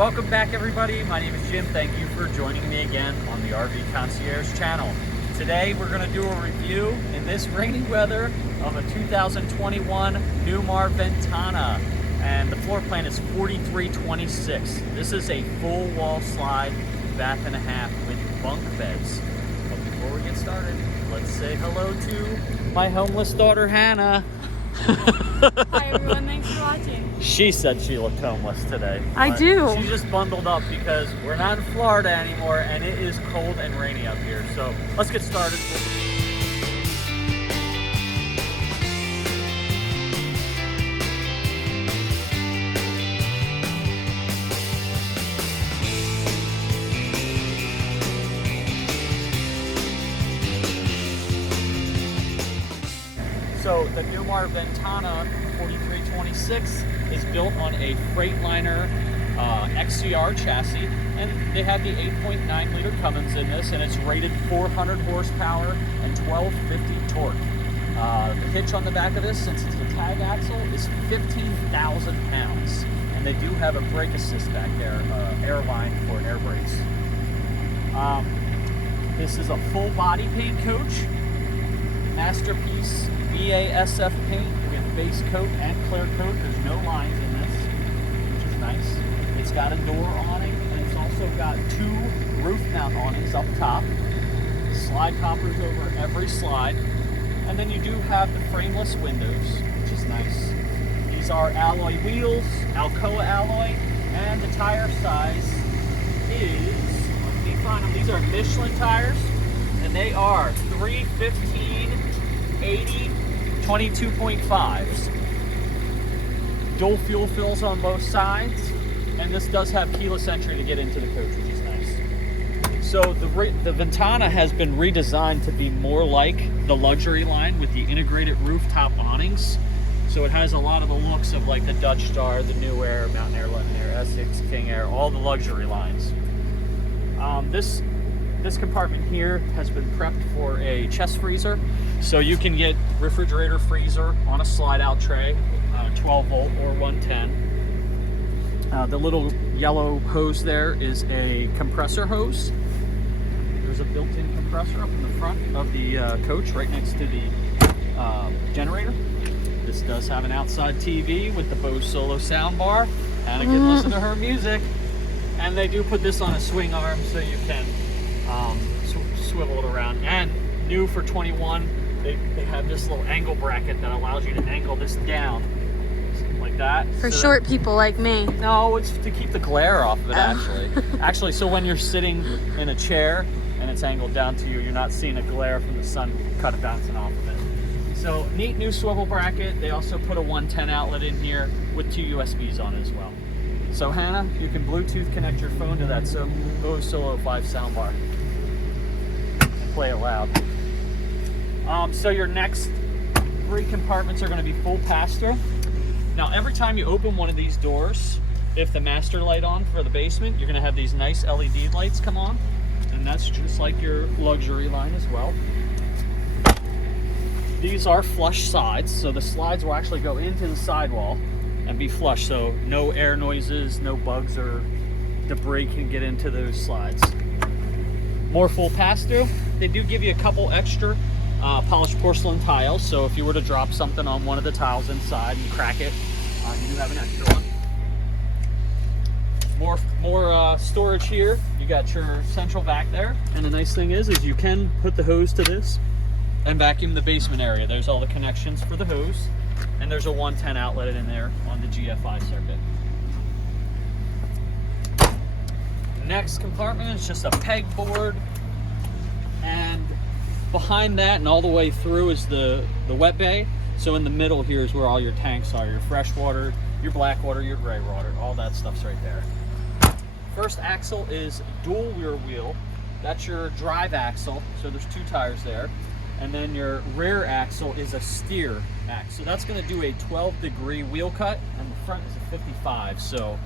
Welcome back, everybody. My name is Jim. Thank you for joining me again on the RV Concierge channel. Today we're going to do a review in this rainy weather of a 2021 Newmar Ventana, and the floor plan is 4326. This is a full wall slide bath and a half with bunk beds. But before we get started, let's say hello to my homeless daughter Hannah. Hi everyone, thanks for watching. She said she looked homeless today. I do. She just bundled up because we're not in Florida anymore and it is cold and rainy up here. So let's get started. So the Newmar Ventana 4326 is built on a Freightliner XCR chassis, and they have the 8.9 liter Cummins in this, and it's rated 400 horsepower and 1250 torque. The hitch on the back of this, since it's a tag axle, is 15,000 pounds, and they do have a brake assist back there, air line for air brakes. This is a full body paint coach, Masterpiece BASF paint with base coat and clear coat. There's no lines in this, which is nice. It's got a door awning, and it's also got two roof mount awnings up top. Slide toppers over every slide. And then you do have the frameless windows, which is nice. These are alloy wheels, Alcoa alloy, and the tire size is, let me find them, these are Michelin tires, and they are 315 80 22.5s. Dual fuel fills on both sides, and this does have keyless entry to get into the coach, which is nice. So the Ventana has been redesigned to be more like the luxury line with the integrated rooftop awnings. So it has a lot of the looks of like the Dutch Star, the New Air, Mountain Air, London Air, Essex, King Air, all the luxury lines. This compartment here has been prepped for a chest freezer, so you can get refrigerator freezer on a slide out tray, 12 volt or 110. The little yellow hose there is a compressor hose. There's a built-in compressor up in the front of the coach right next to the generator. This does have an outside TV with the Bose Solo soundbar, and I can listen to her music. And they do put this on a swing arm so you can swivel it around. And new for 21, they have this little angle bracket that allows you to angle this down like that. For short people like me. No, it's to keep the glare off of it, actually. So when you're sitting in a chair and it's angled down to you, you're not seeing a glare from the sun kind of bouncing off of it. So neat new swivel bracket. They also put a 110 outlet in here with 2 USBs on it as well. So Hannah, you can Bluetooth connect your phone to that Bose Solo 5 soundbar and play it loud. So your next 3 compartments are going to be full pass-through. Now every time you open one of these doors, if the master light on for the basement, you're going to have these nice LED lights come on, and that's just like your luxury line as well. These are flush sides, so the slides will actually go into the sidewall and be flush, so no air noises, no bugs or debris can get into those slides. More full pass-through. They do give you a couple extra polished porcelain tiles, so if you were to drop something on one of the tiles inside and crack it, you do have an extra one. More storage here. You got your central vac there, and the nice thing is you can put the hose to this and vacuum the basement area. There's all the connections for the hose. And there's a 110 outlet in there on the GFI circuit. Next compartment is just a pegboard, and behind that and all the way through is the wet bay. So in the middle here is where all your tanks are, your fresh water, your black water, your gray water, all that stuff's right there. First axle is dual rear wheel. That's your drive axle, so there's 2 tires there. And then your rear axle is a steer axle. So that's going to do a 12-degree wheel cut, and the front is a 55. So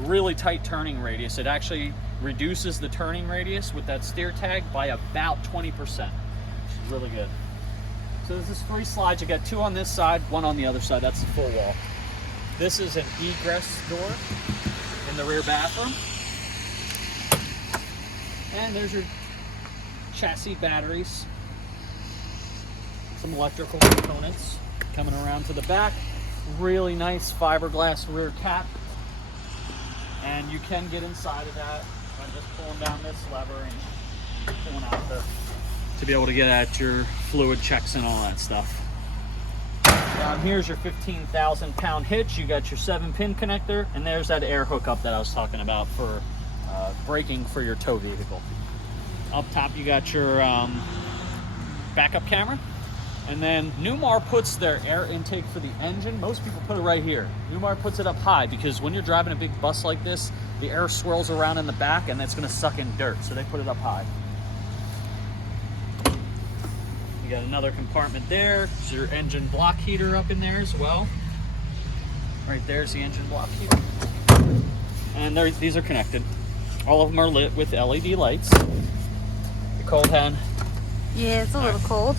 really tight turning radius. It actually reduces the turning radius with that steer tag by about 20%, which is really good. So there's 3 slides. You got 2 on this side, 1 on the other side. That's the full wall. This is an egress door. In the rear bathroom. And there's your chassis batteries. Some electrical components coming around to the back. Really nice fiberglass rear cap. And you can get inside of that by just pulling down this lever and pulling out to be able to get at your fluid checks and all that stuff. Down here's your 15,000 pound hitch. You got your 7-pin connector, and there's that air hookup that I was talking about for braking for your tow vehicle. Up top you got your backup camera. And then Newmar puts their air intake for the engine. Most people put it right here. Newmar puts it up high because when you're driving a big bus like this, the air swirls around in the back and that's gonna suck in dirt. So they put it up high. You got another compartment there. There's your engine block heater up in there as well. Right there's the engine block heater. And these are connected. All of them are lit with LED lights. The cold hand. Yeah, it's a little cold.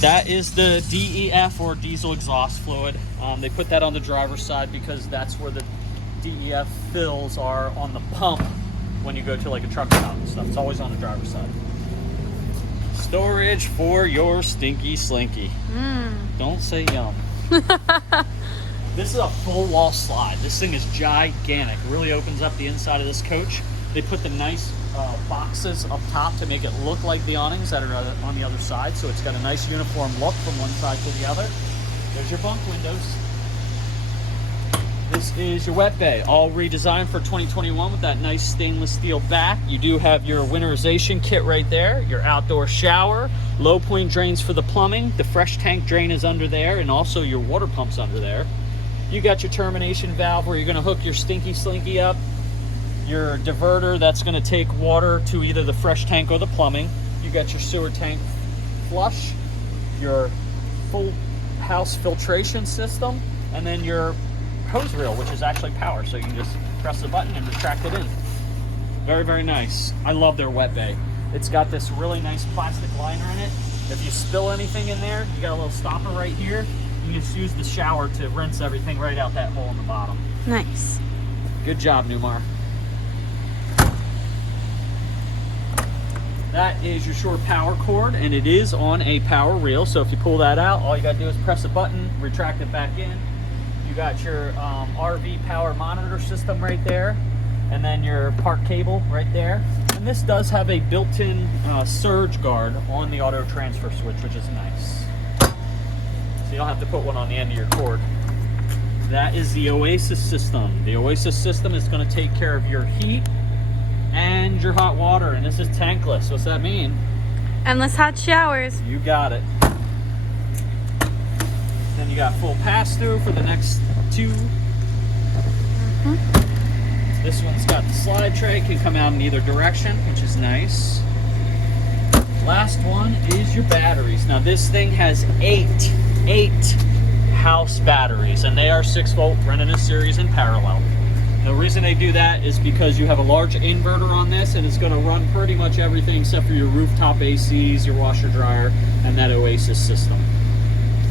That is the DEF or diesel exhaust fluid. They put that on the driver's side because that's where the DEF fills are on the pump when you go to like a truck stop and stuff. It's always on the driver's side. Storage for your stinky slinky. Don't say yum. This is a full wall slide. This thing is gigantic. It really opens up the inside of this coach. They put the nice boxes up top to make it look like the awnings that are on the other side, so it's got a nice uniform look from one side to the other. There's your bunk windows. This is your wet bay, all redesigned for 2021 with that nice stainless steel back. You do have your winterization kit right there, your outdoor shower, low point drains for the plumbing, the fresh tank drain is under there, and also your water pump's under there. You got your termination valve where you're going to hook your stinky slinky up, your diverter that's going to take water to either the fresh tank or the plumbing. You got your sewer tank flush, your full house filtration system, and then your hose reel, which is actually power, so you can just press the button and retract it in. Very, very nice. I love their wet bay. It's got this really nice plastic liner in it. If you spill anything in there, you got a little stopper right here. You can just use the shower to rinse everything right out that hole in the bottom. Nice. Good job, Newmar. That is your short power cord, and it is on a power reel. So if you pull that out, all you got to do is press a button, retract it back in. You got your RV power monitor system right there, and then your park cable right there. And this does have a built-in surge guard on the auto transfer switch, which is nice. So you don't have to put one on the end of your cord. That is the Oasis system. The Oasis system is going to take care of your heat and your hot water, and this is tankless. What's that mean? Endless hot showers. You got it. Then you got full pass-through for the next two. This one's got the slide tray, can come out in either direction, which is nice. Last one is your batteries. Now this thing has eight house batteries, and they are 6-volt, run in a series in parallel. The reason they do that is because you have a large inverter on this, and it's going to run pretty much everything except for your rooftop ACs, your washer dryer, and that Oasis system.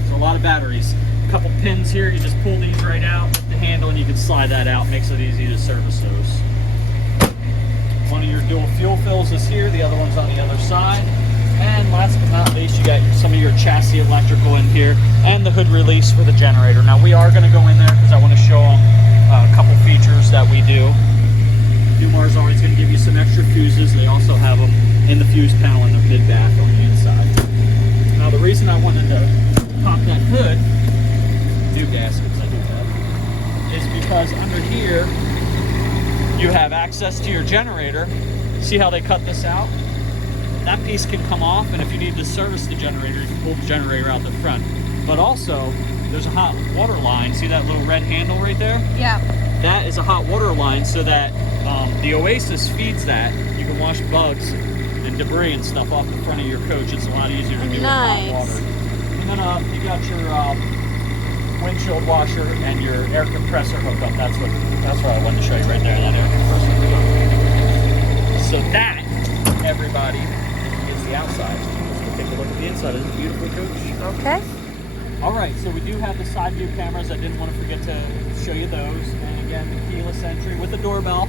So a lot of batteries. A couple pins here, you just pull these right out with the handle and you can slide that out. Makes it easy to service those. One of your dual fuel fills is here, the other one's on the other side. And last but not least, you got some of your chassis electrical in here and the hood release for the generator. Now we are going to go in there because I want to show them a couple features that we do. Newmar is always going to give you some extra fuses. They also have them in the fuse panel in the mid-bath on the inside. Now the reason I wanted to pop that hood, new gaskets I do have, is because under here you have access to your generator. See how they cut this out? That piece can come off, and if you need to service the generator, you can pull the generator out the front. But also, there's a hot water line. See that little red handle right there? Yeah. That is a hot water line so that the Oasis feeds that. You can wash bugs and debris and stuff off the front of your coach. It's a lot easier to do with hot water. And then you got your windshield washer and your air compressor hookup. That's what I wanted to show you right there, that air compressor hookup. So that, everybody, is the outside. Let's take a look at the inside of this beautiful coach. Okay. All right, so we do have the side view cameras. I didn't want to forget to show you those. And again, the keyless entry with the doorbell.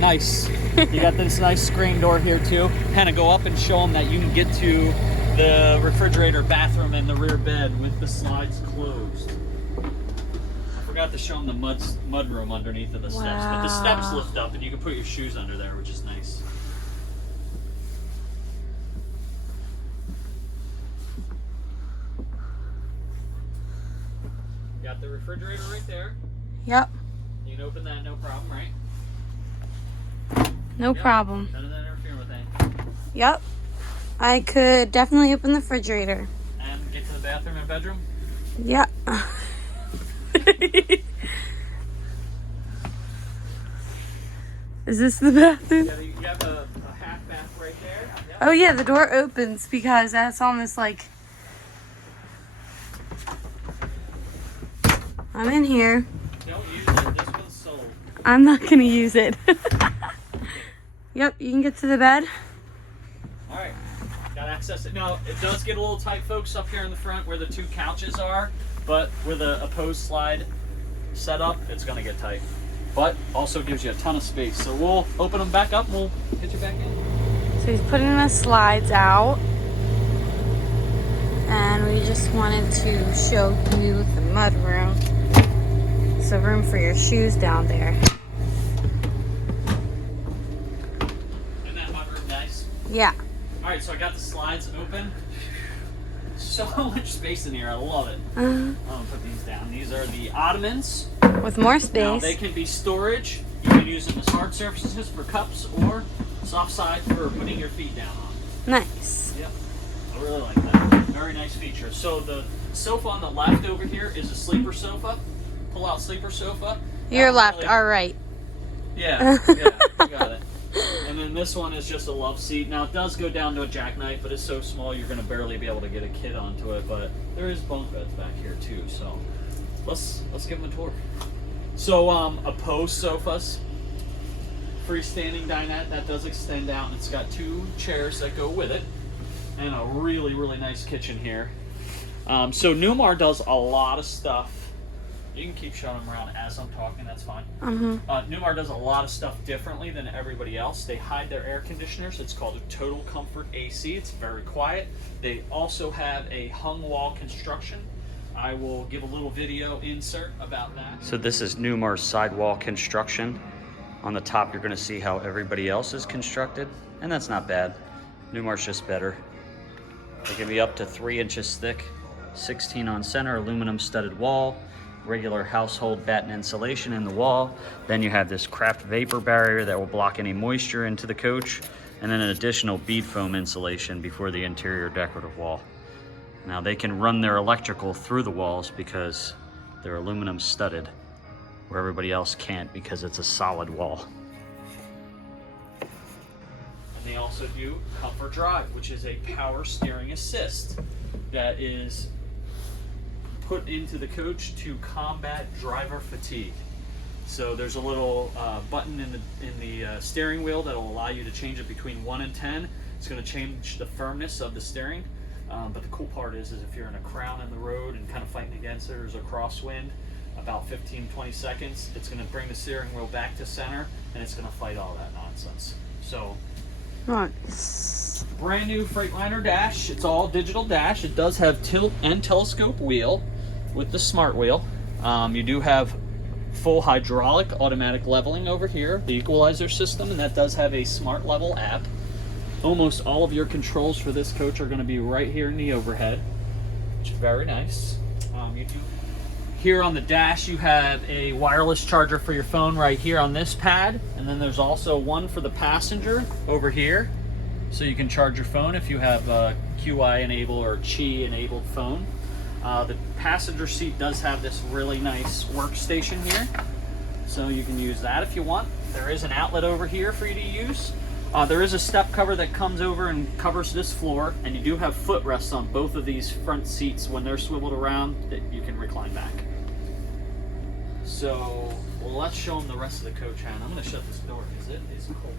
Nice. You got this nice screen door here too. Kind of go up and show them that you can get to the refrigerator, bathroom, and the rear bed with the slides closed. I forgot to show them the mud room underneath of the steps, but the steps lift up and you can put your shoes under there, which is nice. Got the refrigerator right there. Yep. You can open that, no problem, right? No problem. None of that interfering with anything. Yep. I could definitely open the refrigerator. And get to the bathroom and bedroom? Yep. Is this the bathroom? Yeah, you have a half bath right there. Yep. Oh yeah, the door opens because that's almost like I'm in here. Don't use it. This one's sold. I'm not gonna use it. Yep, you can get to the bed. All right, got access. Now it does get a little tight, folks, up here in the front where the two couches are, but with a opposed slide setup, it's gonna get tight. But also gives you a ton of space. So we'll open them back up and we'll get you back in. So he's putting the slides out. And we just wanted to show you the mud room. So room for your shoes down there. Isn't that mud room nice? Yeah. All right, so I got the slides open. So much space in here, I love it. I'm gonna put these down. These are the ottomans. With more Now space. they can be storage. You can use them as hard surfaces for cups or soft side for putting your feet down on. Nice. Yep, I really like that. Very nice feature. So the sofa on the left over here is a sleeper sofa. Pull out sleeper sofa. Your left, our right. Yeah, you got it. And then this one is just a love seat. Now it does go down to a jackknife, but it's so small you're going to barely be able to get a kid onto it. But there is bunk beds back here too, so let's give them a tour. So opposed sofas, freestanding dinette that does extend out, and it's got two chairs that go with it, and a really, really nice kitchen here. So Newmar does a lot of stuff. You can keep showing them around as I'm talking, that's fine. Newmar does a lot of stuff differently than everybody else. They hide their air conditioners. It's called a Total Comfort AC. It's very quiet. They also have a hung wall construction. I will give a little video insert about that. So this is Newmar's sidewall construction. On the top, you're gonna see how everybody else is constructed, and that's not bad. Newmar's just better. They can be up to 3 inches thick, 16 on center, aluminum studded wall, regular household batten insulation in the wall. Then you have this craft vapor barrier that will block any moisture into the coach, and then an additional bead foam insulation before the interior decorative wall. Now they can run their electrical through the walls because they're aluminum studded, where everybody else can't because it's a solid wall. And they also do Comfort Drive, which is a power steering assist that is put into the coach to combat driver fatigue. So there's a little button in the steering wheel that will allow you to change it between 1 and 10. It's going to change the firmness of the steering. But the cool part is if you're in a crown in the road and kind of fighting against it, there's a crosswind, about 15-20 seconds, it's going to bring the steering wheel back to center, and it's going to fight all that nonsense. So, Nice. brand new Freightliner dash. It's all digital dash. It does have tilt and telescope wheel with the smart wheel. You do have full hydraulic automatic leveling over here, the equalizer system, and that does have a smart level app. Almost all of your controls for this coach are going to be right here in the overhead, which is very nice. You do here on the dash, you have a wireless charger for your phone right here on this pad, and then there's also one for the passenger over here, so you can charge your phone if you have a QI enabled or Qi enabled phone. The passenger seat does have this really nice workstation here, so you can use that if you want. There is an outlet over here for you to use. There is a step cover that comes over and covers this floor, and you do have footrests on both of these front seats when they're swiveled around that you can recline back. So, well, let's show them the rest of the coach, Hannah. I'm going to shut this door because it is cold.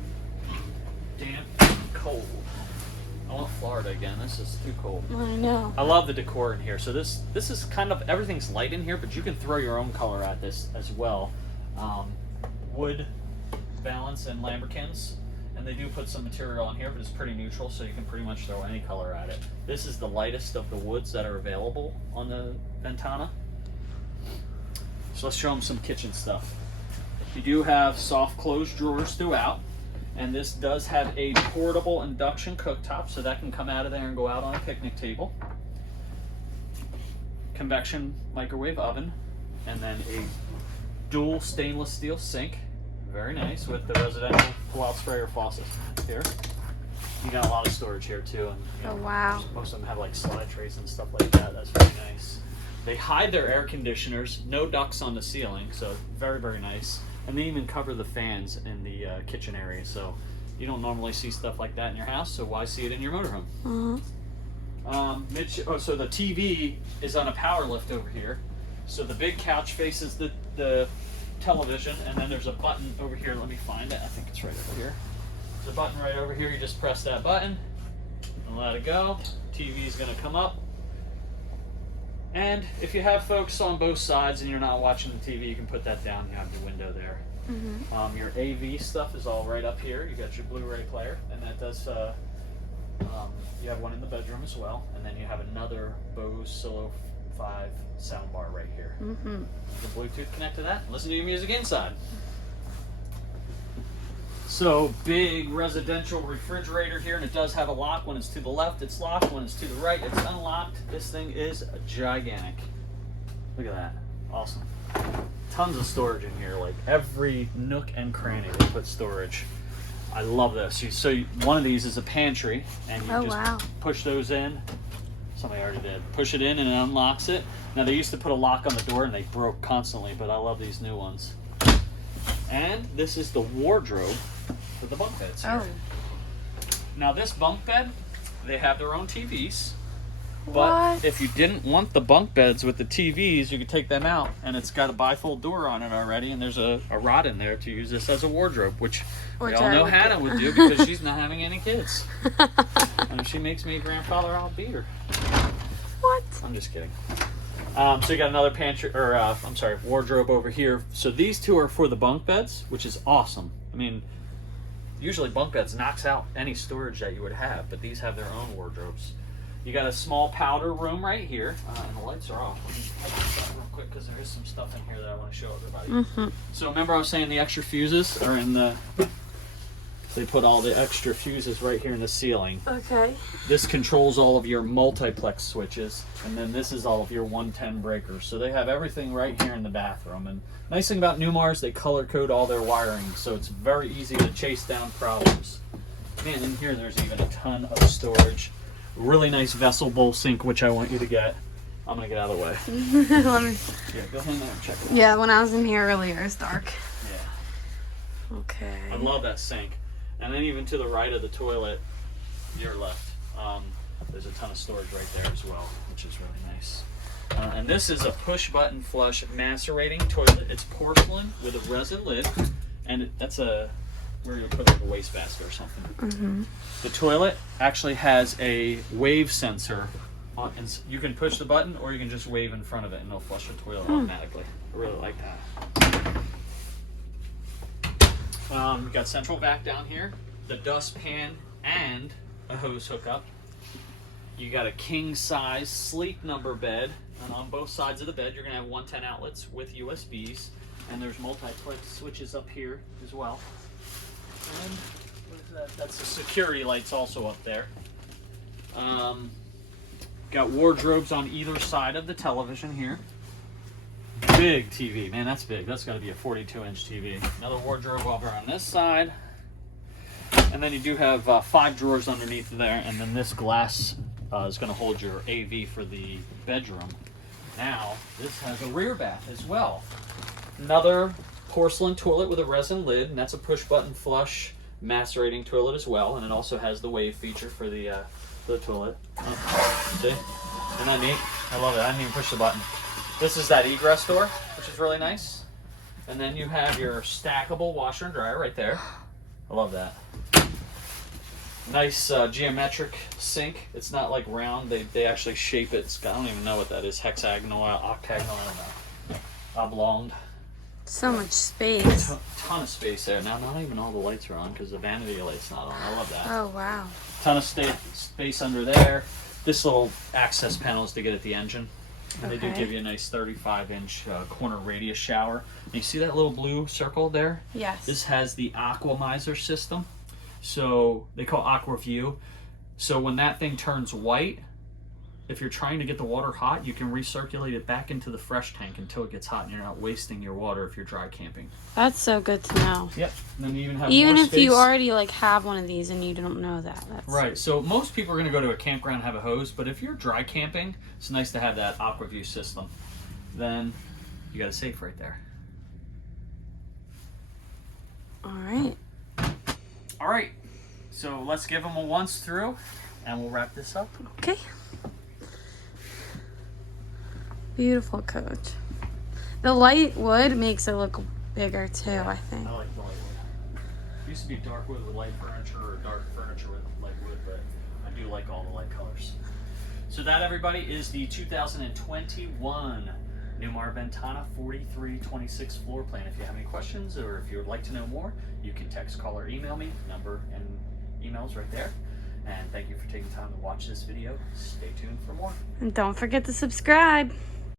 Damp, cold. I want Florida again. This is too cold. I know. I love the decor in here. So this is kind of, everything's light in here, but you can throw your own color at this as well. Wood valance and lambrequins, and they do put some material on here, but it's pretty neutral, so you can pretty much throw any color at it. This is the lightest of the woods that are available on the Ventana. So let's show them some kitchen stuff. You do have soft closed drawers throughout, and this does have a portable induction cooktop, so that can come out of there and go out on a picnic table. Convection microwave oven, and then a dual stainless steel sink. Very nice, with the residential pull-out sprayer faucet here. You got a lot of storage here too, and Oh, wow. most of them have like slide trays and stuff like that. That's very nice. They hide their air conditioners, no ducts on the ceiling, so very, very nice. And they even cover the fans in the kitchen area, so you don't normally see stuff like that in your house, so why see it in your motorhome? So the TV is on a power lift over here. So the big couch faces the television, and then there's a button over here. Let me find it. I think it's right over here. There's a button right over here. You just press that button and let it go. TV is going to come up. And if you have folks on both sides and you're not watching the TV, you can put that down. You have the window there. Your AV stuff is all right up here. You got your Blu-ray player, and that does. You have one in the bedroom as well, and then you have another Bose Solo 5 soundbar right here. You can Bluetooth connect to that and listen to your music inside. So big residential refrigerator here, and it does have a lock. When it's to the left, it's locked. When it's to the right, it's unlocked. This thing is gigantic. Look at that. Awesome. Tons of storage in here, like every nook and cranny they put storage. I love this. One of these is a pantry, and you just push those in. Somebody already did. Push it in and it unlocks it. Now they used to put a lock on the door and they broke constantly, but I love these new ones. And this is the wardrobe for the bunk beds here. Now this bunk bed, they have their own TVs. But if you didn't want the bunk beds with the TVs, you could take them out, and it's got a bifold door on it already, and there's a rod in there to use this as a wardrobe, which we all know Hannah would do because she's not having any kids. And if she makes me a grandfather, I'll beat her. What? I'm just kidding. So you got another pantry, or wardrobe over here. So these two are for the bunk beds, which is awesome. I mean, usually bunk beds knocks out any storage that you would have, but these have their own wardrobes. You got a small powder room right here, and the lights are off. Let me take this out real quick because there is some stuff in here that I want to show everybody. So remember I was saying the extra fuses are in the... They put all the extra fuses right here in the ceiling. Okay. This controls all of your multiplex switches, and then this is all of your 110 breakers. So they have everything right here in the bathroom. And nice thing about Newmar is they color code all their wiring, so it's very easy to chase down problems. Man, in here there's even a ton of storage. Really nice vessel bowl sink, which I want you to get. I'm gonna get out of the way. Let me... Yeah, go ahead and check it out. Yeah, when I was in here earlier, it's dark. Yeah. Okay. I love that sink. And then even to the right of the toilet, your left, there's a ton of storage right there as well, which is really nice. And this is a push-button flush macerating toilet. It's porcelain with a resin lid, and that's where you put like a wastebasket or something. The toilet actually has a wave sensor on, and you can push the button or you can just wave in front of it and it'll flush the toilet automatically. I really like that. We've got central vac down here, the dustpan, and a hose hookup. You got a king size sleep number bed, and on both sides of the bed you're going to have 110 outlets with USBs, and there's multi-click switches up here as well. And what is that? That's the security lights also up there. Got wardrobes on either side of the television here. Big TV, man, that's big. That's got to be a 42-inch TV. Another wardrobe over on this side. And then you do have 5 drawers underneath there, and then this glass is going to hold your AV for the bedroom. Now, this has a rear bath as well. Another porcelain toilet with a resin lid, and that's a push-button flush macerating toilet as well, and it also has the wave feature for the toilet. See? Isn't that neat? I love it. I didn't even push the button. This is that egress door, which is really nice. And then you have your stackable washer and dryer right there. I love that. Nice geometric sink. It's not like round. They actually shape it. I don't even know what that is. Hexagonal, octagonal, I don't know. Oblong. So much space. Ton of space there. Now, not even all the lights are on because the vanity light's not on. I love that. Oh, wow. Ton of space under there. This little access panel is to get at the engine. And they do give you a nice 35-inch corner radius shower. And you see that little blue circle there? Yes. This has the Aquamizer system. So they call Aqua View. So when that thing turns white, if you're trying to get the water hot, you can recirculate it back into the fresh tank until it gets hot, and you're not wasting your water if you're dry camping. That's so good to know. Yep. And then you even have Even more if space. you already like have one of these and you don't know that. That's... Right. So most people are going to go to a campground and have a hose, but if you're dry camping, it's nice to have that AquaView system. Then you got a safe right there. All right. All right. So let's give them a once through, and we'll wrap this up. Okay. Beautiful coach. The light wood makes it look bigger too, I think. I like the light wood. It used to be dark wood with light furniture or dark furniture with light wood, but I do like all the light colors. So that, everybody, is the 2021 Newmar Ventana 4326 floor plan. If you have any questions or if you would like to know more, you can text, call, or email me. Number and email's right there. And thank you for taking time to watch this video. Stay tuned for more. And don't forget to subscribe.